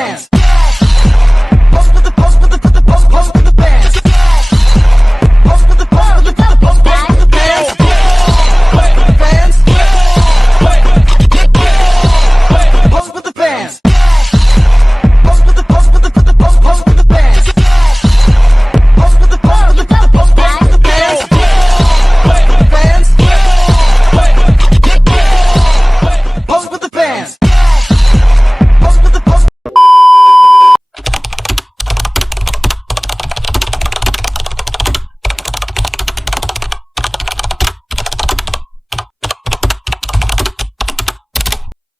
bands. Pose with the pose with the pose with the bands. Pose with the pose with the pose with the bands. Pose with the bands. Pose with the bands. Pose with the pose with the pose with the bands. Pose with the pose with the pose with the bands. Pose with the bands. Pose with the bands. Pose with the pose.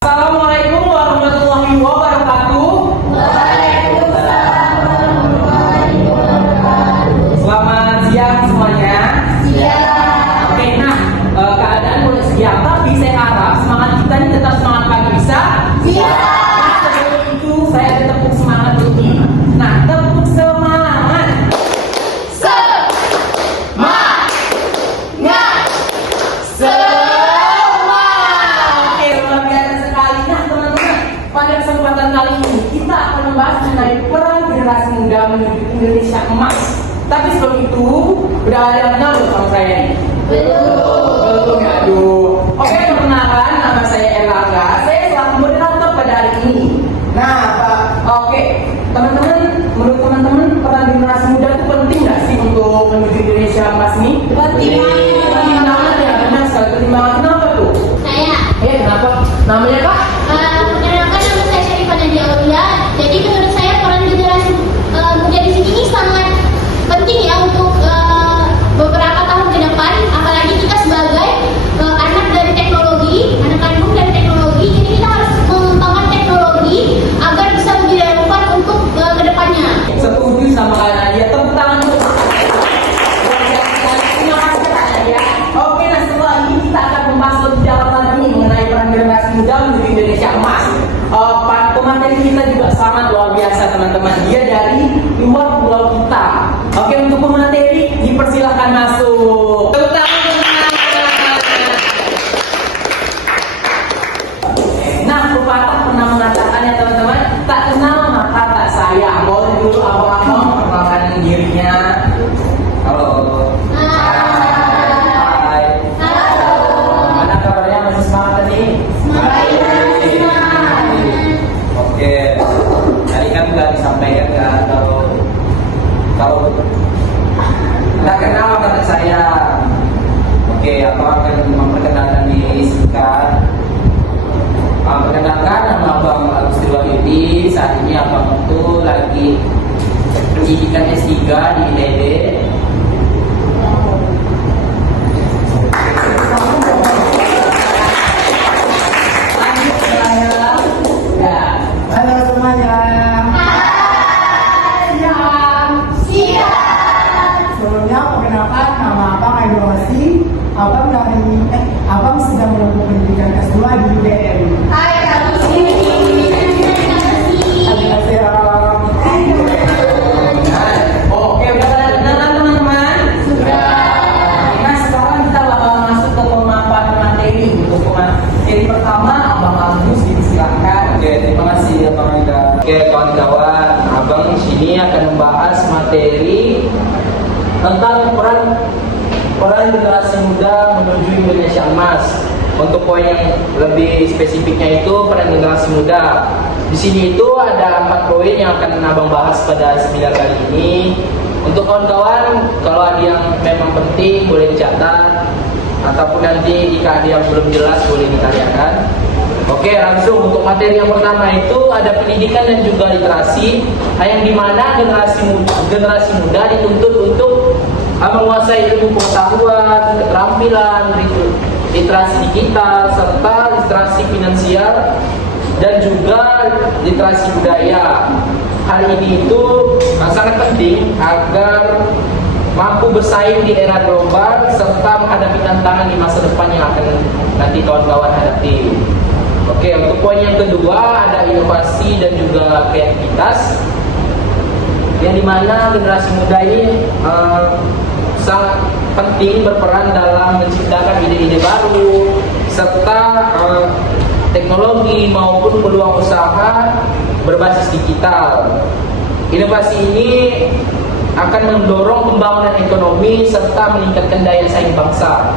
Assalamualaikum warahmatullahi wabarakatuh. Selamat siang semuanya. Oke, nah keadaan mulai siang, tapi saya harap semangat kita ini tetap semangat pagi, bisa? Nah, sebelum itu saya ada tepuk semangat dulu. Nah, tepuk semangat. Oke, luar biasa sekali. Nah, teman-teman, pada kesempatan kali ini kita akan membahas mengenai peran generasi muda menuju Indonesia emas. Tapi sebelum itu, udah ada yang kenal belum sama saya ini? Belum ya? Aduh. Oke, perkenalkan, nama saya Erlangga. Saya selaku moderator pada hari ini. Nah, Pak, oke, teman-teman, menurut teman-teman peran generasi muda itu penting nggak sih untuk menuju Indonesia emas ini? Penting banget ya, benar sekali. Penting banget. Kenapa tuh? Kenapa? Namanya Pak? Perkenalkan, nama saya Syarifah Nadia Aulia. Jadi menurut saya peran generasi muda di sini ini sangat penting ya untuk beberapa tahun ke depan. Apalagi kita sebagai anak dari teknologi, anak kandung dari teknologi. Jadi kita harus mengembangkan teknologi agar bisa lebih relevan untuk ke depannya. Setuju sama Kak Nadia. Tepuk tangan dulu. Terima kasih Kak Nadia. Oke, nah setelah ini kita akan membahas lebih dalam lagi mengenai peran generasi muda menuju Indonesia emas. Pemateri kita juga sangat luar biasa teman-teman. Dia dari luar pulau kita. Oke, untuk pemateri dipersilahkan masuk. Tepuk tangan teman-teman. Nah, pepatah pernah mengatakan ya teman-teman, tak kenal maka tak sayang. Boleh dulu abang-abang perkenalkan dirinya. Halo. Hai. Mana kabarnya, masih semangat tadi? Oke. Tadi kan sudah disampaikan kan kalau tak kenal maka tak sayang. Oke, apa akan memperkenalkan diri singkat? Perkenalkan, nama Abang Agus Triwahyudi. Saat ini Abang itu lagi pendidikan S3 di ITB. Lanjut saya. Ya. Halo semuanya. Sebelumnya perkenalkan, nama Abang Aidul Masih. Abang sedang menempuh pendidikan S2 di UGM. Oke, udah pada kenalan teman-teman? Sudah. Nah, sekarang kita bakal masuk ke pemaparan materi. Untuk materi pertama, Abang Agus dipersilakan. Oke, terima kasih Abang Ida. Oke, kawan-kawan, Abang di sini akan membahas materi tentang peran generasi muda menuju Indonesia emas. Untuk poin yang lebih spesifiknya itu peran generasi muda. Di sini itu ada 4 poin yang akan Abang bahas pada seminar kali ini. Untuk kawan-kawan, kalau ada yang memang penting boleh dicatat, ataupun nanti jika ada yang belum jelas boleh ditanyakan. Oke, langsung untuk materi yang pertama itu ada pendidikan dan juga literasi, yang dimana generasi muda dituntut untuk menguasai ilmu pengetahuan, keterampilan, literasi digital, serta literasi finansial dan juga literasi budaya. Hal ini itu sangat penting agar mampu bersaing di era global serta menghadapi tantangan di masa depan yang akan nanti kawan-kawan hadapi. Oke, untuk poin yang kedua ada inovasi dan juga kreativitas, yang dimana generasi muda ini sangat penting berperan dalam menciptakan ide-ide baru serta teknologi maupun peluang usaha berbasis digital. Inovasi ini akan mendorong pembangunan ekonomi serta meningkatkan daya saing bangsa.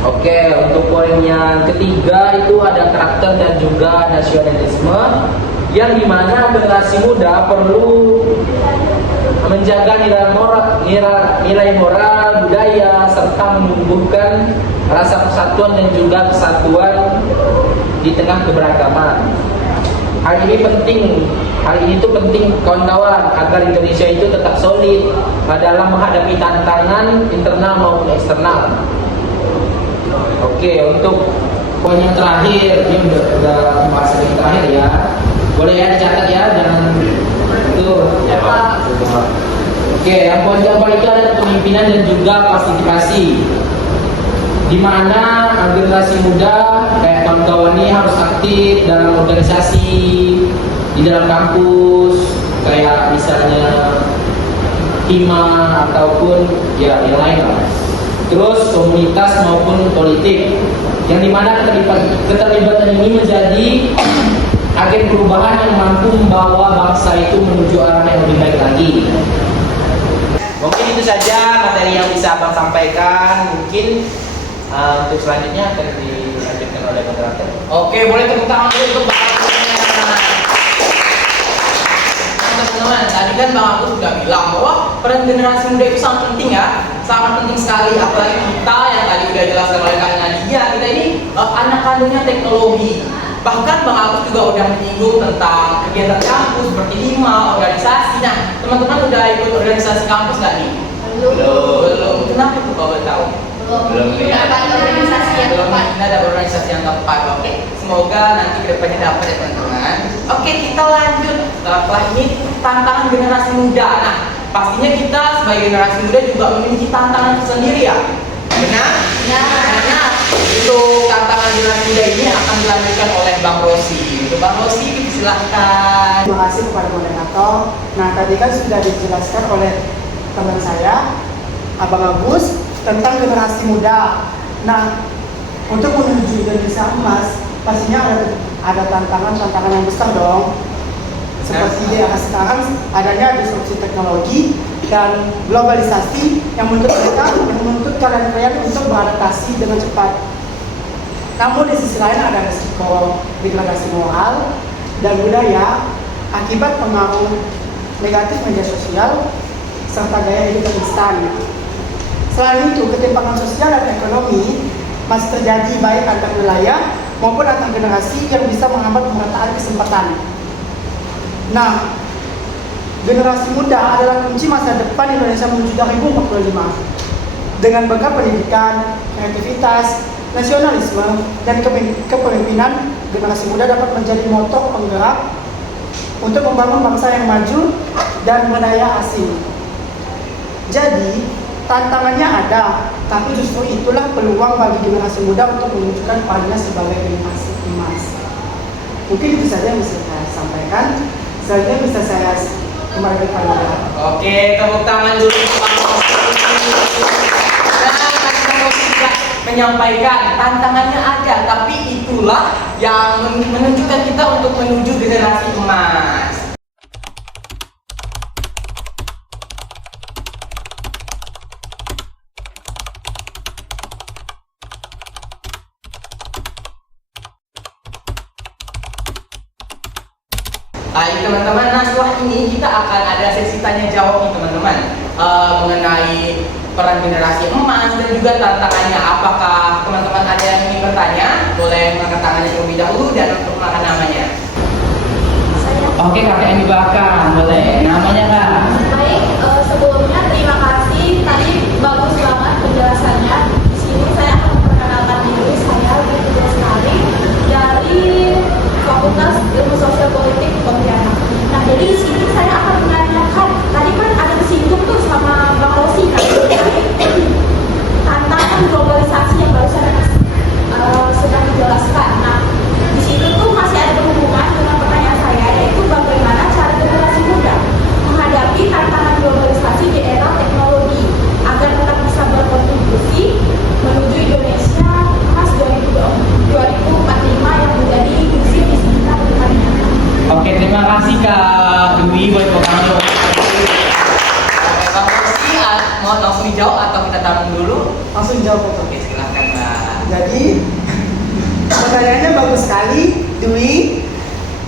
Oke, untuk poin yang ketiga itu ada karakter dan juga nasionalisme, yang dimana generasi muda perlu menjaga nilai moral, budaya, serta menumbuhkan rasa persatuan dan juga kesatuan di tengah keberagaman. Hal ini itu penting kawan-kawan agar Indonesia itu tetap solid dalam menghadapi tantangan internal maupun eksternal. Oke, untuk poin yang terakhir, ini udah bahas yang terakhir ya. Boleh ya dicatat ya, jangan itu ya Pak. Oke, yang poin keempat itu ada kepemimpinan dan juga partisipasi, di mana generasi muda kayak kawan-kawan ini harus aktif dalam organisasi di dalam kampus, kayak misalnya hima ataupun ya yang lain lah. Terus komunitas maupun politik, yang dimana keterlibatan ini menjadi agen perubahan yang mampu membawa bangsa itu menuju arah yang lebih baik lagi. Mungkin itu saja materi yang bisa Abang sampaikan. Mungkin untuk selanjutnya akan dilanjutkan oleh moderator. Oke, boleh tepuk tangan dulu untuk Bang Agus. Teman-teman, tadi kan Bang Agus sudah bilang bahwa peran generasi muda itu sangat penting ya, sangat penting sekali. Apalagi kita yang tadi udah jelaskan oleh Kak Nadia, kita ini anak kandungnya teknologi. Bahkan Bang Agus juga udah menyinggung tentang kegiatan kampus seperti hima, organisasi. Nah, teman-teman udah ikut organisasi kampus nggak nih? Belum. Kenapa tuh kalau tahu? Belum ada organisasi yang tepat. Ada organisasi yang tepat. Oke, semoga nanti kedepannya dapat ya teman-teman. Oke, kita lanjut. Setelah ini tantangan generasi muda. Nah, pastinya kita sebagai generasi muda juga memiliki tantangan tersendiri ya. Benar? Benar. Itu tantangan generasi muda ini akan dilanjutkan oleh Bang Rosi. Untuk Bang Rosi, silahkan. Terima kasih kepada moderator. Nah, tadi kan sudah dijelaskan oleh teman saya, Abang Agus, tentang generasi muda. Nah, untuk menuju Indonesia emas, pastinya ada tantangan yang besar dong. Seperti di era sekarang adanya disrupsi teknologi dan globalisasi yang menuntut kalian untuk beradaptasi dengan cepat. Namun di sisi lain ada risiko degradasi moral dan budaya akibat pengaruh negatif media sosial serta gaya hidup instan. Selain itu, ketimpangan sosial dan ekonomi masih terjadi baik antar wilayah maupun antar generasi yang bisa menghambat pemerataan kesempatan. Nah, generasi muda adalah kunci masa depan Indonesia menuju 2045. Dengan bekal pendidikan, kreativitas, nasionalisme, dan kepemimpinan, generasi muda dapat menjadi motor penggerak untuk membangun bangsa yang maju dan berdaya asing. Jadi, tantangannya ada, tapi justru itulah peluang bagi generasi muda untuk menunjukkan perannya sebagai generasi emas. Mungkin itu saja yang bisa saya sampaikan. Selanjutnya bisa saya kembali ke moderator. Oke, tepuk tangan dulu Bang Rosi. Nah, tadi Bang Rosi juga menyampaikan tantangannya ada, tapi itulah yang menunjukkan kita untuk menuju generasi emas. Baik teman-teman, nah setelah ini kita akan ada sesi tanya jawab nih teman-teman, mengenai peran generasi emas dan juga tantangannya. Apakah teman-teman ada yang ingin bertanya? Boleh mengangkat tangannya terlebih dahulu dan untuk mengangkat namanya. Oke, kakak yang di belakang, boleh. Namanya Kak? Baik, sebelumnya terima kasih. Tadi bagus banget penjelasannya. Di sini saya akan memperkenalkan diri. Saya Widya Sekali dari Fakultas Ilmu Sosial Politik Pontianak. Nah, jadi di sini saya akan menanyakan. Tadi kan ada disinggung tuh sama Bang Rosi tantangan globalisasi yang barusan sedang dijelaskan. Nah, di situ tuh masih ada berhubungan dengan pertanyaan saya, yaitu bagaimana cara generasi muda sekali, Dwi.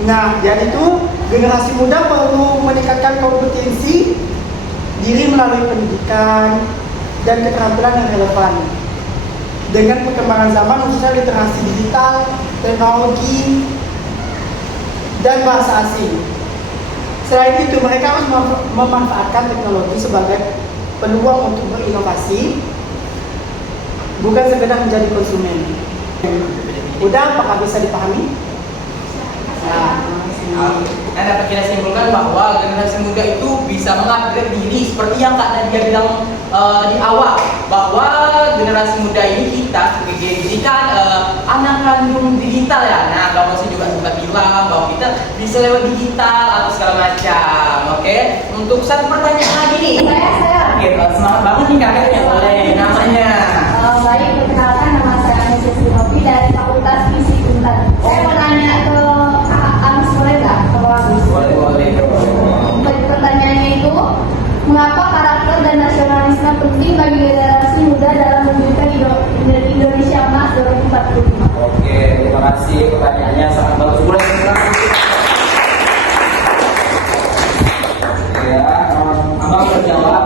Nah, jadi tuh generasi muda perlu meningkatkan kompetensi diri melalui pendidikan dan keterampilan yang relevan. Dengan perkembangan zaman khususnya literasi digital, teknologi, dan bahasa asing. Selain itu, mereka harus memanfaatkan teknologi sebagai peluang untuk berinovasi, bukan sekedar menjadi konsumen. Udah, apakah bisa dipahami? Nah, dapat kita simpulkan bahwa generasi muda itu bisa mengupgrade diri seperti yang Kak Nadia bilang di awal, bahwa generasi muda ini kita sebagai Gen Z kan anak kandung digital ya. Nah, Kak Mosi juga sempat bilang bahwa kita bisa lewat digital atau segala macam. Oke, untuk satu pertanyaan lagi nih. Saya. Oke, semangat banget nih kakaknya. Boleh, namanya. Baik, perkenalkan nama saya Anissa Sinovi dari Fakultas Fisik Unpad. Saya mau nanya ke Agus, boleh nggak? Boleh. Pertanyaannya itu, mengapa karakter dan nasionalisme penting bagi generasi muda dalam mewujudkan Indonesia Emas 2045? Oke, terima kasih pertanyaannya sangat bagus. Boleh ya, abang terjawab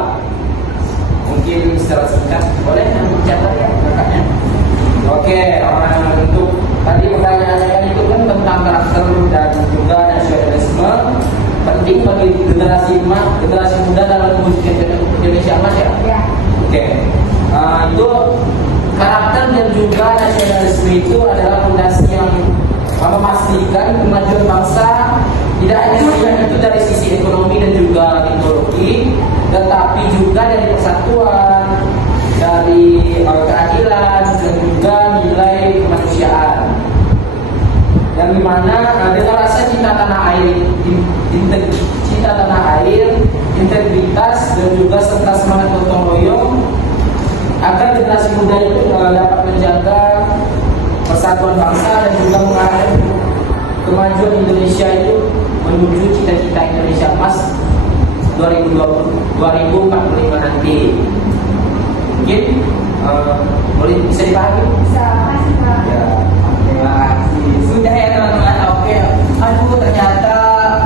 mungkin secara singkat. Boleh catat ya kakaknya. Oke, untuk tadi pertanyaannya kan itu kan tentang karakter dan juga nasionalisme penting bagi generasi muda dalam mewujudkan Indonesia Emas ya. Ya. Oke, itu karakter dan juga nasionalisme itu adalah fondasi yang memastikan kemajuan bangsa, tidak hanya itu dari sisi ekonomi dan juga teknologi, tetapi juga dari persatuan, dari keadilan dan juga nilai kemanusiaan. Yang dimana dengan rasa cinta tanah air, integritas dan juga serta semangat gotong royong, agar generasi muda itu dapat menjaga persatuan bangsa dan juga mengarahkan kemajuan Indonesia itu menuju cita-cita Indonesia Emas 2045 nanti. Mungkin boleh bisa dipahami? Bisa, makasih Pak. Ya, terima kasih. Sudah ya teman-teman. Oke. Aduh, ternyata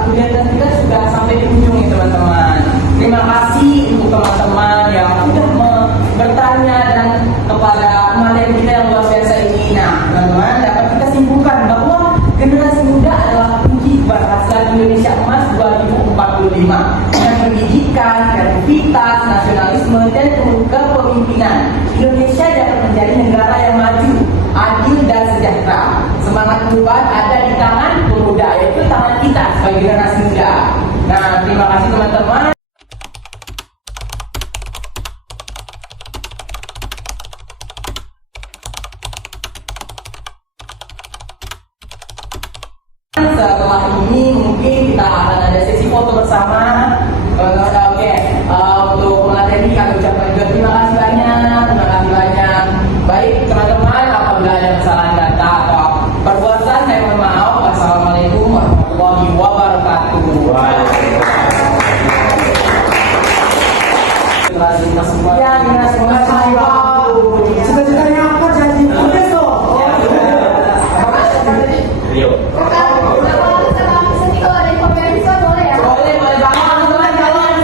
kegiatan kita sudah sampai di ujung nih teman-teman. Terima kasih untuk teman-teman yang sudah bertanya dan kepada materi kita yang luar biasa ini. Nah, teman-teman dapat kita simpulkan bahwa generasi muda adalah kunci keberhasilan Indonesia Emas 2045 dengan pendidikan, kreativitas, nasionalisme, dan kepemimpinan. Indonesia dapat menjadi negara yang maju, adil dan sejahtera. Semangat perubahan ada di tangan pemuda, yaitu tangan kita sebagai generasi muda. Nah, terima kasih teman-teman. Setelah ini mungkin kita akan ada sesi foto bersama. Oke, untuk materi kami ucapkan juga terima kasih banyak. Baik teman-teman, apabila ada kesalahan kata atau perbuatan saya mohon maaf. Wassalamualaikum warahmatullahi wabarakatuh. Ya, generasi muda. Cita-citanya apa jadi besok? Rio. Boleh banget teman-teman.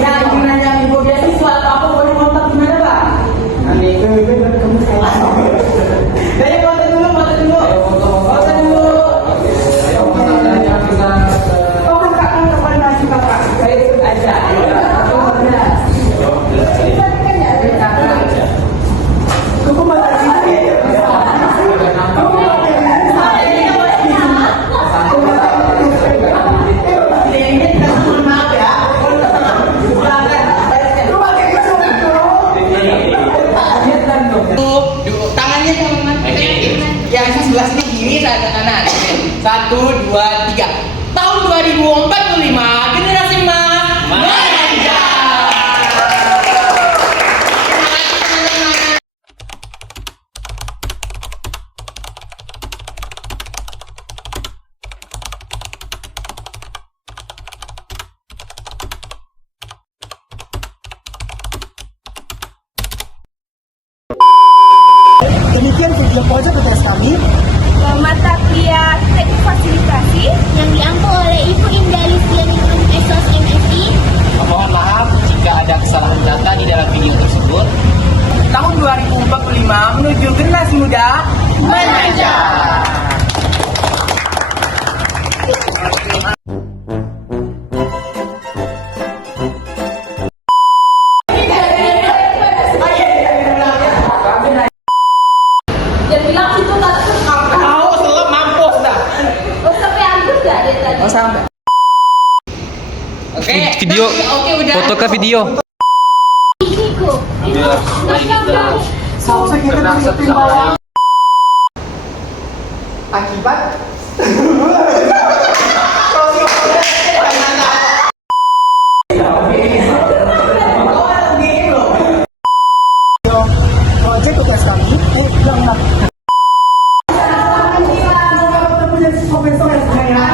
Ya, ingin nanya info beasiswa atau apa boleh kontak di mana, Pak? Nanti Dari foto dulu. Foto dulu. ayo kita Oh, kakak rekomendasi kakak. Saya ikut aja. Cukup materi ini. Tangannya teman-teman. Yang sebelah sini kiri, saya ke kanan. 1, 2, 3. Tahun 2045 generasi emas mengajar. Terima kasih teman-teman. Demikian video pojok PTS kami. mata kuliah teknik fasilitasi yang diampu oleh Ibu Indah Listianingrum Esos MSI. Mohon maaf jika ada kesalahan data di dalam video tersebut. Tahun 2045 menuju generasi muda mengajar. Jangan bilang itu tak apa. Tahu selap mampus dah. Oh sampai hampir dah dia tadi. Oh sampai. Oke. Video. Oke udah. Foto ke video. Hiko. Seharusnya kita mengerti bahwa akibat project tugas kami, bilang lah. Kita punya profesor yang saya.